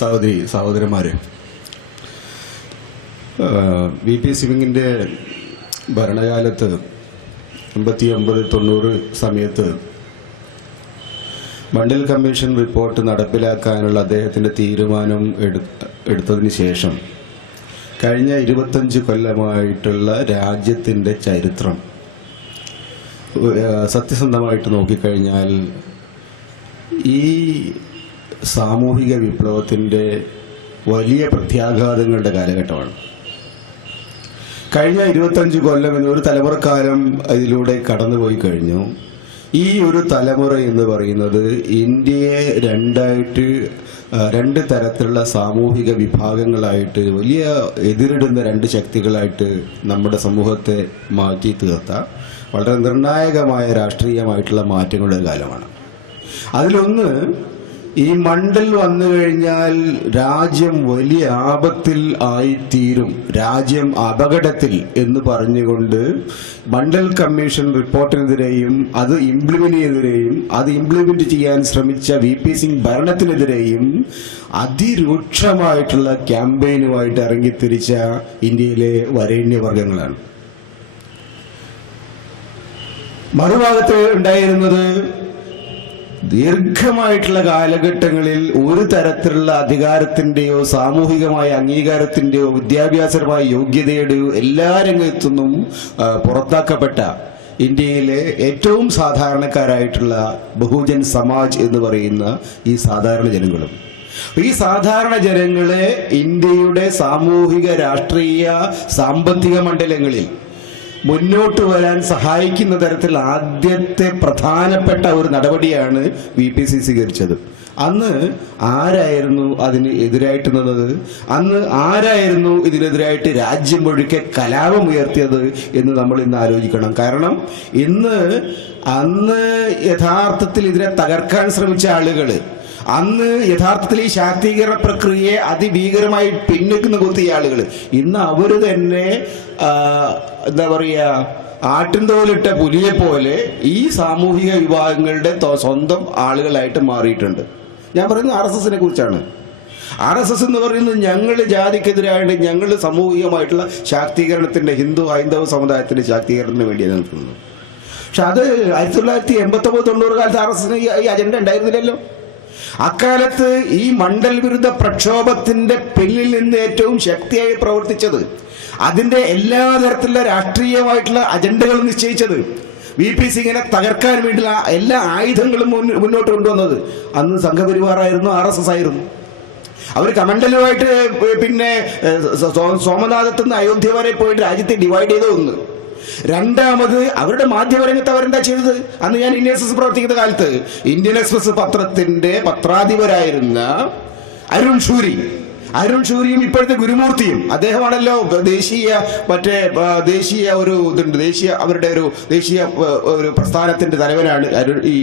സഹോദരന്മാരെ, VP സിംഗിൻ്റെ ഭരണകാലത്ത് 89-90 സമയത്ത് മണ്ഡൽ കമ്മീഷൻ റിപ്പോർട്ട് നടപ്പിലാക്കാനുള്ള അദ്ദേഹത്തിൻ്റെ തീരുമാനം എടുത്തതിന് ശേഷം കഴിഞ്ഞ 25 കൊല്ലമായിട്ടുള്ള രാജ്യത്തിൻ്റെ ചരിത്രം സത്യസന്ധമായിട്ട് നോക്കിക്കഴിഞ്ഞാൽ ഈ സാമൂഹിക വിപ്ലവത്തിൻ്റെ വലിയ പ്രത്യാഘാതങ്ങളുടെ കാലഘട്ടമാണ്. കഴിഞ്ഞ 25 കൊല്ലം എന്നൊരു തലമുറക്കാലം അതിലൂടെ കടന്നുപോയി കഴിഞ്ഞു. ഈ ഒരു തലമുറ എന്ന് പറയുന്നത് ഇന്ത്യയെ രണ്ട് തരത്തിലുള്ള സാമൂഹിക വിഭാഗങ്ങളായിട്ട് വലിയ എതിരിടുന്ന രണ്ട് ശക്തികളായിട്ട് നമ്മുടെ സമൂഹത്തെ മാറ്റി തീർത്ത വളരെ നിർണായകമായ രാഷ്ട്രീയമായിട്ടുള്ള മാറ്റങ്ങളുടെ കാലമാണ്. അതിലൊന്ന്, ഈ മണ്ഡൽ വന്നു കഴിഞ്ഞാൽ രാജ്യം വലിയ ആപത്തിൽ ആയിത്തീരും, രാജ്യം അപകടത്തിൽ എന്ന് പറഞ്ഞുകൊണ്ട് മണ്ഡൽ കമ്മീഷൻ റിപ്പോർട്ടിനെതിരെയും അത് ഇംപ്ലിമെന്റ് ചെയ്യാൻ ശ്രമിച്ച VP സിംഗ് ഭരണത്തിനെതിരെയും അതിരൂക്ഷമായിട്ടുള്ള ക്യാമ്പയിനുമായിട്ട് ഇറങ്ങിത്തിരിച്ച ഇന്ത്യയിലെ വരേണ്യവർഗങ്ങളാണ്. മറുഭാഗത്ത് ഉണ്ടായിരുന്നത് ദീർഘമായിട്ടുള്ള കാലഘട്ടങ്ങളിൽ ഒരു തരത്തിലുള്ള അധികാരത്തിന്റെയോ സാമൂഹികമായ അംഗീകാരത്തിന്റെയോ വിദ്യാഭ്യാസപരമായ യോഗ്യതയുടെയോ എല്ലാ രംഗത്തുനിന്നും പുറത്താക്കപ്പെട്ട ഇന്ത്യയിലെ ഏറ്റവും സാധാരണക്കാരായിട്ടുള്ള ബഹുജൻ സമാജ് എന്ന് പറയുന്ന ഈ സാധാരണ ജനങ്ങളും, ഈ സാധാരണ ജനങ്ങളെ ഇന്ത്യയുടെ സാമൂഹിക രാഷ്ട്രീയ സാമ്പത്തിക മണ്ഡലങ്ങളിൽ മുന്നോട്ട് വരാൻ സഹായിക്കുന്ന തരത്തിൽ ആദ്യത്തെ പ്രധാനപ്പെട്ട ഒരു നടപടിയാണ് VPC സ്വീകരിച്ചത്. അന്ന് ആരായിരുന്നു അതിന് എതിരായിട്ട് നിന്നത്? അന്ന് ആരായിരുന്നു ഇതിനെതിരായിട്ട് രാജ്യം മുഴുക്കെ കലാപം ഉയർത്തിയത് എന്ന് നമ്മൾ ഇന്ന് ആലോചിക്കണം. കാരണം അന്ന് യഥാർത്ഥത്തിൽ ഇതിനെ തകർക്കാൻ ശ്രമിച്ച ആളുകൾ, അന്ന് യഥാർത്ഥത്തിൽ ഈ ശാക്തീകരണ പ്രക്രിയയെ അതിഭീകരമായി പിന്നോട്ട് കുത്തിയ ആളുകൾ, ഇന്ന് അവർ തന്നെ എന്താ പറയുക, ആട്ടിൻതോലിട്ട പുലിയെ പോലെ ഈ സാമൂഹിക വിഭാഗങ്ങളുടെ സ്വന്തം ആളുകളായിട്ട് മാറിയിട്ടുണ്ട്. ഞാൻ പറയുന്നത് RSSനെ കുറിച്ചാണ്. RSS എന്ന് പറയുന്നത് ഞങ്ങൾ ജാതിക്കെതിരായിട്ട്, ഞങ്ങൾ സാമൂഹികമായിട്ടുള്ള ശാക്തീകരണത്തിന്റെ, ഹിന്ദു ഹൈന്ദവ സമുദായത്തിന്റെ ശാക്തീകരണത്തിന് വേണ്ടിയാണ് നിൽക്കുന്നത്. പക്ഷെ അത് 1989-90 കാലത്ത് RSSന് ഈ അജണ്ട ഉണ്ടായിരുന്നില്ലല്ലോ. അക്കാലത്ത് ഈ മണ്ഡൽ വിരുദ്ധ പ്രക്ഷോഭത്തിന്റെ പിന്നിൽ നിന്ന് ഏറ്റവും ശക്തിയായി പ്രവർത്തിച്ചത്, അതിന്റെ എല്ലാ തരത്തിലുള്ള രാഷ്ട്രീയമായിട്ടുള്ള അജണ്ടകൾ നിശ്ചയിച്ചത്, VP സിംഗിനെ തകർക്കാൻ വേണ്ടിയുള്ള എല്ലാ ആയുധങ്ങളും മുന്നോട്ട് കൊണ്ടുവന്നത് അന്ന് സംഘപരിവാറായിരുന്നു, RSS ആയിരുന്നു. അവർ കമണ്ഡലുമായിട്ട് പിന്നെ സോമനാഥത്ത് നിന്ന് അയോധ്യ വരെ പോയിട്ട് രാജ്യത്തെ ഡിവൈഡ് ചെയ്ത ഒന്ന്. രണ്ടാമത്, അവരുടെ മാധ്യമരംഗത്ത് അവരെന്താ ചെയ്തത്? അന്ന് ഞാൻ ഇന്ത്യൻ എക്സ്പ്രസ് പ്രവർത്തിക്കുന്ന കാലത്ത് ഇന്ത്യൻ എക്സ്പ്രസ് പത്രത്തിന്റെ പത്രാധിപരായിരുന്ന അരുൺ ഷൂരിയും ഇപ്പോഴത്തെ ഗുരുമൂർത്തിയും, അദ്ദേഹമാണല്ലോ അവരുടെ ഒരു ദേശീയ ഒരു പ്രസ്ഥാനത്തിന്റെ തലവനാണ് ഈ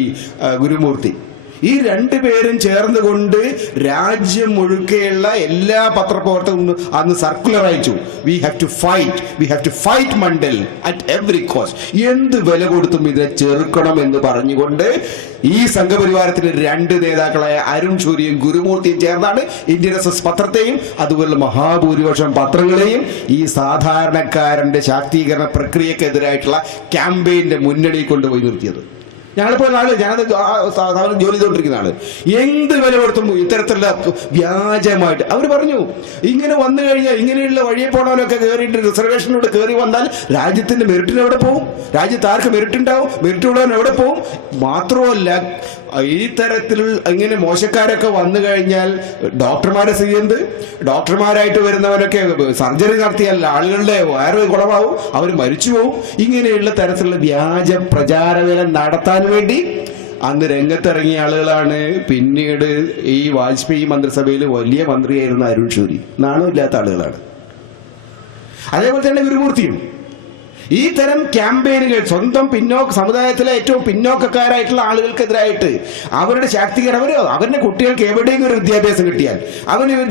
ഗുരുമൂർത്തി. ഈ രണ്ടുപേരും ചേർന്നുകൊണ്ട് രാജ്യം മുഴുക്കെയുള്ള എല്ലാ പത്രപ്രവർത്തകരും അന്ന് സർക്കുലർ അയച്ചു. We have to fight Mandal at every cost. എന്ത് വില കൊടുത്തും ഇതിനെ ചെറുക്കണം എന്ന് പറഞ്ഞുകൊണ്ട് ഈ സംഘപരിവാരത്തിന്റെ രണ്ട് നേതാക്കളായ അരുൺ ഷൂരിയും ഗുരുമൂർത്തിയും ചേർന്നാണ് ഇന്ത്യൻ എക്സ്പ്രസ് പത്രത്തെയും അതുപോലെ മഹാഭൂരിപക്ഷം പത്രങ്ങളെയും ഈ സാധാരണക്കാരന്റെ ശാക്തീകരണ പ്രക്രിയക്കെതിരായിട്ടുള്ള ക്യാമ്പയിന്റെ മുന്നണിയിൽ കൊണ്ടുപോയി നിർത്തിയത്. ഞങ്ങളിപ്പോൾ സാധാരണ ജോലി ചെയ്തുകൊണ്ടിരിക്കുന്ന ആള് എന്ത് വില കൊടുത്തും ഇത്തരത്തിലുള്ള വ്യാജമായിട്ട് അവർ പറഞ്ഞു, ഇങ്ങനെ വന്നു കഴിഞ്ഞാൽ ഇങ്ങനെയുള്ള വഴിയെ പോണവനൊക്കെ കയറിയിട്ട് റിസർവേഷനിലൂടെ കയറി വന്നാൽ രാജ്യത്തിന്റെ മെറിറ്റിന് എവിടെ പോകും? രാജ്യത്ത് ആർക്ക് മെറിറ്റ് ഉണ്ടാവും? മെറിറ്റ് ഉള്ളവൻ എവിടെ പോകും? മാത്രമല്ല, ഈ തരത്തിൽ ഇങ്ങനെ മോശക്കാരൊക്കെ വന്നു കഴിഞ്ഞാൽ ഡോക്ടർമാരെ ചെയ്യുന്നത്, ഡോക്ടർമാരായിട്ട് വരുന്നവരൊക്കെ സർജറി നടത്തിയാൽ ആളുകളുടെ വയറ് കുളമാവും, അവർ മരിച്ചു പോവും. ഇങ്ങനെയുള്ള തരത്തിലുള്ള വ്യാജ പ്രചാരവേല നടത്താൻ വേണ്ടി അന്ന് രംഗത്തിറങ്ങിയ ആളുകളാണ് പിന്നീട് ഈ വാജ്പേയി മന്ത്രിസഭയിൽ വലിയ മന്ത്രിയായിരുന്ന അരുൺ ഷൂരി. നാണമില്ലാത്ത ആളുകളാണ്. അതേപോലെ തന്നെ ഗുരുമൂർത്തിയും. ഈ തരം ക്യാമ്പയിനുകൾ സ്വന്തം സമുദായത്തിലെ ഏറ്റവും പിന്നോക്കക്കാരായിട്ടുള്ള ആളുകൾക്കെതിരായിട്ട് അവരുടെ ശാക്തീകരണം, അവരുടെ കുട്ടികൾക്ക് എവിടെയെങ്കിലും ഒരു വിദ്യാഭ്യാസം കിട്ടിയാൽ,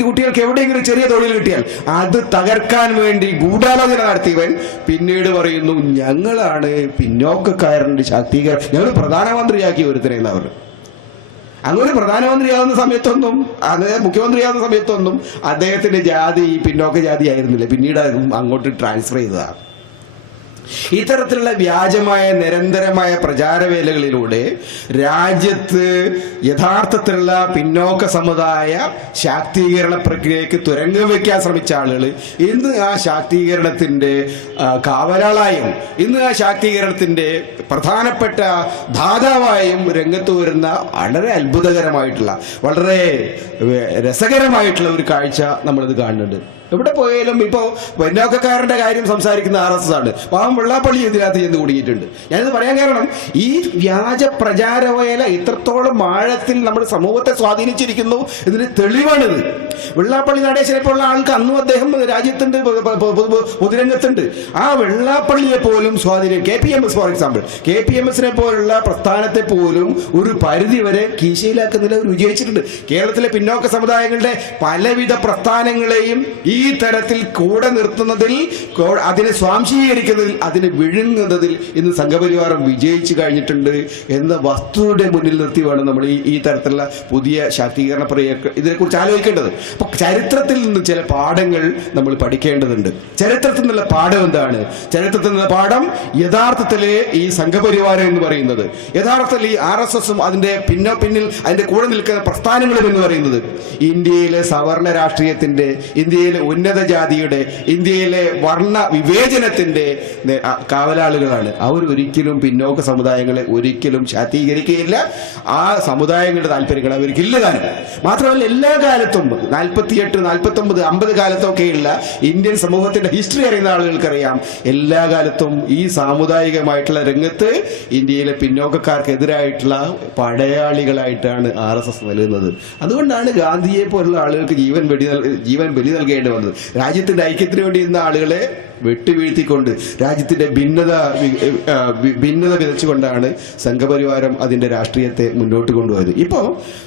കുട്ടികൾക്ക് എവിടെയെങ്കിലും ചെറിയ തൊഴിൽ കിട്ടിയാൽ അത് തകർക്കാൻ വേണ്ടി ഗൂഢാലോചന നടത്തിയവൻ പിന്നീട് പറയുന്നു, ഞങ്ങളാണ് പിന്നോക്കക്കാരന്റെ ശാക്തീകരണം, ഞങ്ങൾ പ്രധാനമന്ത്രിയാക്കി ഒരുത്തരെന്ന് അവർ. അങ്ങനെ പ്രധാനമന്ത്രിയാവുന്ന സമയത്തൊന്നും മുഖ്യമന്ത്രിയാവുന്ന സമയത്തൊന്നും അദ്ദേഹത്തിന്റെ ജാതി പിന്നോക്ക ജാതി ആയിരുന്നില്ല, പിന്നീട് അങ്ങോട്ട് ട്രാൻസ്ഫർ ചെയ്തതാണ്. ഇത്തരത്തിലുള്ള വ്യാജമായ നിരന്തരമായ പ്രചാരവേലകളിലൂടെ രാജ്യത്ത് യഥാർത്ഥത്തിലുള്ള പിന്നോക്ക സമുദായ ശാക്തീകരണ പ്രക്രിയയ്ക്ക് തുരങ്കം വയ്ക്കാൻ ശ്രമിച്ച ആളുകൾ ഇന്ന് ആ ശാക്തീകരണത്തിന്റെ കാവലാളായും ഇന്ന് ആ ശാക്തീകരണത്തിന്റെ പ്രധാനപ്പെട്ട ദാതാവായും രംഗത്ത് വരുന്ന വളരെ അത്ഭുതകരമായിട്ടുള്ള വളരെ രസകരമായിട്ടുള്ള ഒരു കാഴ്ച നമ്മളിത് കാണുന്നുണ്ട്. എവിടെ പോയാലും ഇപ്പോൾ പിന്നോക്കക്കാരന്റെ കാര്യം സംസാരിക്കുന്ന RSS ആണ്. പാവം വെള്ളാപ്പള്ളി ഇതിനകത്ത് ചെന്ന് കുടുങ്ങിയിട്ടുണ്ട്. ഞാനിത് പറയാൻ കാരണം ഈ വ്യാജ പ്രചാരവേല ഇത്രത്തോളം ആഴത്തിൽ നമ്മുടെ സമൂഹത്തെ സ്വാധീനിച്ചിരിക്കുന്നു ഇതിന് തെളിവാണിത്. വെള്ളാപ്പള്ളി നടേശനെ പോലുള്ള ആൾക്ക് അന്നും അദ്ദേഹം രാജ്യത്തിന്റെ പൊതുരംഗത്തുണ്ട്. ആ വെള്ളാപ്പള്ളിയെ പോലും സ്വാധീനം KPMS ഫോർ എക്സാമ്പിൾ, KPMSനെ പോലുള്ള പ്രസ്ഥാനത്തെ പോലും ഒരു പരിധി വരെ കീശയിലാക്കുന്നതിൽ അവർ വിജയിച്ചിട്ടുണ്ട്. കേരളത്തിലെ പിന്നോക്ക സമുദായങ്ങളുടെ പലവിധ പ്രസ്ഥാനങ്ങളെയും ഈ തരത്തിൽ കൂടെ നിർത്തുന്നതിൽ, അതിനെ സ്വാംശീകരിക്കുന്നതിൽ, അതിനെ വിഴുങ്ങുന്നതിൽ ഇന്ന് സംഘപരിവാരം വിജയിച്ചു കഴിഞ്ഞിട്ടുണ്ട് എന്ന വസ്തുതയുടെ മുന്നിൽ നിർത്തി വേണം നമ്മൾ ഈ തരത്തിലുള്ള പുതിയ ശാക്തീകരണ പ്രക്രിയ ഇതിനെക്കുറിച്ച് ആലോചിക്കേണ്ടത്. അപ്പൊ ചരിത്രത്തിൽ നിന്ന് ചില പാഠങ്ങൾ നമ്മൾ പഠിക്കേണ്ടതുണ്ട്. ചരിത്രത്തിൽ നിന്നുള്ള പാഠം എന്താണ്? ചരിത്രത്തിൽ നിന്നുള്ള പാഠം യഥാർത്ഥത്തിലെ ഈ സംഘപരിവാരം എന്ന് പറയുന്നത്, യഥാർത്ഥത്തിൽ ഈ RSSഉം അതിന്റെ പിന്നിൽ അതിന്റെ കൂടെ നിൽക്കുന്ന പ്രസ്ഥാനങ്ങളും എന്ന് പറയുന്നത് ഇന്ത്യയിലെ സവർണ രാഷ്ട്രീയത്തിന്റെ, ഇന്ത്യയിലെ ഉന്നത ജാതിയുടെ, ഇന്ത്യയിലെ വർണ്ണ വിവേചനത്തിന്റെ കാവലാളുകളാണ്. അവർ ഒരിക്കലും പിന്നോക്ക സമുദായങ്ങളെ ഒരിക്കലും ശാക്തീകരിക്കുകയില്ല. ആ സമുദായങ്ങളുടെ താല്പര്യങ്ങൾ അവർക്ക് ഇല്ലതാനും. മാത്രമല്ല എല്ലാ കാലത്തും 48, 49, 50 കാലത്തൊക്കെയുള്ള ഇന്ത്യൻ സമൂഹത്തിന്റെ ഹിസ്റ്ററി അറിയുന്ന ആളുകൾക്കറിയാം, എല്ലാ കാലത്തും ഈ സാമുദായികമായിട്ടുള്ള രംഗത്ത് ഇന്ത്യയിലെ പിന്നോക്കക്കാർക്കെതിരായിട്ടുള്ള പടയാളികളായിട്ടാണ് RSS നിലനിന്നത്. അതുകൊണ്ടാണ് ഗാന്ധിയെ പോലുള്ള ആളുകൾക്ക് ജീവൻ ബലി നൽകേണ്ടി വന്നത്. രാജ്യത്തിന്റെ ഐക്യത്തിന് വേണ്ടി ഇരുന്ന ആളുകളെ വെട്ടുവീഴ്ത്തിക്കൊണ്ട് രാജ്യത്തിന്റെ ഭിന്നത വിതച്ചുകൊണ്ടാണ് സംഘപരിവാരം അതിന്റെ രാഷ്ട്രീയത്തെ മുന്നോട്ട് കൊണ്ടുപോയത്. ഇപ്പോൾ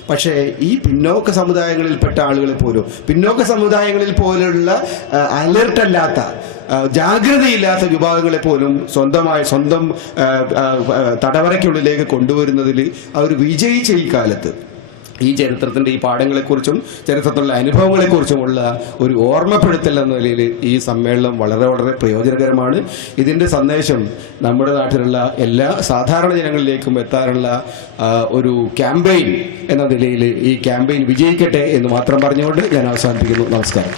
പക്ഷേ ഈ പിന്നോക്ക സമുദായങ്ങളിൽപ്പെട്ട ആളുകളെ പോലും, പിന്നോക്ക സമുദായങ്ങളിൽ പോലുള്ള അലർട്ടല്ലാത്ത, ജാഗ്രതയില്ലാത്ത വിഭാഗങ്ങളെ പോലും സ്വന്തം തടവറയ്ക്കുള്ളിലേക്ക് കൊണ്ടുവരുന്നതിൽ അവർ വിജയിച്ച ഈ കാലത്ത് ഈ ചരിത്രത്തിന്റെ ഈ പാഠങ്ങളെക്കുറിച്ചും ചരിത്രത്തിലുള്ള അനുഭവങ്ങളെക്കുറിച്ചുമുള്ള ഒരു ഓർമ്മപ്പെടുത്തൽ എന്ന നിലയിൽ ഈ സമ്മേളനം വളരെ വളരെ പ്രയോജനകരമാണ്. ഇതിന്റെ സന്ദേശം നമ്മുടെ നാട്ടിലുള്ള എല്ലാ സാധാരണ ജനങ്ങളിലേക്കും എത്താനുള്ള ഒരു ക്യാമ്പയിൻ എന്ന നിലയിൽ ഈ ക്യാമ്പയിൻ വിജയിക്കട്ടെ എന്ന് മാത്രം പറഞ്ഞുകൊണ്ട് ഞാൻ അവസാനിപ്പിക്കുന്നു. നമസ്കാരം.